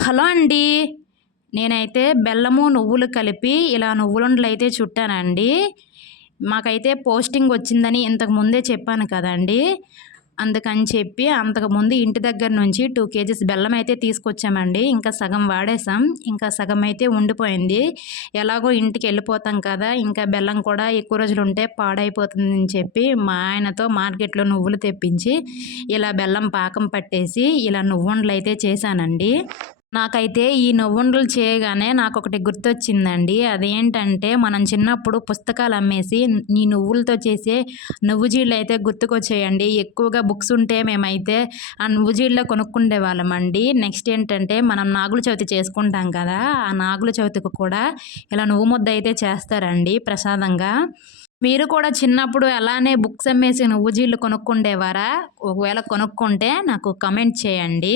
Hello అండి. నేనైతే బెల్లము, నువ్వులు కలిపి ఇలా నువ్వులుండలైతే చుట్టానండి. మాకైతే పోస్టింగ్ వచ్చిందని ఇంతకు ముందే చెప్పాను కదండీ! అందుకని చెప్పి అంతకుముందు ఇంటి దగ్గర నుంచి 2 కేజీస్ బెల్లం అయితే తీసుకొచ్చామండి. ఇంకా సగం వాడేసాం. ఇంకా సగం అయితే ఉండిపోయింది. ఎలాగో ఇంటికెళ్ళిపోతాం కదా! ఇంకా బెల్లం కూడా ఎక్కువ రోజులుంటే పాడైపోతుందని చెప్పి మా ఆయనతో మార్కెట్‌లో నువ్వులు తెప్పించి ఇలా బెల్లం పాకం పట్టేసి ఇలా నువ్వుండలైతే చేశానండి. నాకైతే ఈ నువ్వుండలు చేయగానే నాకొకటి గుర్తొచ్చిందండి. అదేంటంటే మనం చిన్నప్పుడు పుస్తకాలు అమ్మేసి ఈ నువ్వులతో చేసే నువ్వు జీడలైతే గుర్తుకొచ్చాయండి. ఎక్కువగా బుక్స్ ఉంటే మేమైతే ఆ నువ్వు జీడలే కొనుక్కుండేవాళ్ళమండి. నెక్స్ట్ ఏంటంటే మనం నాగుల చవితి చేసుకుంటాం కదా! ఆ నాగుల చవితికి కూడా ఇలా నువ్వు ముద్ద అయితే చేస్తారండి ప్రసాదంగా. మీరు కూడా చిన్నప్పుడు అలానే బుక్స్ అమ్మేసి నువ్వు జీడలు కొనుక్కుండేవారా? ఒకవేళ కొనుక్కుంటే నాకు కమెంట్ చేయండి.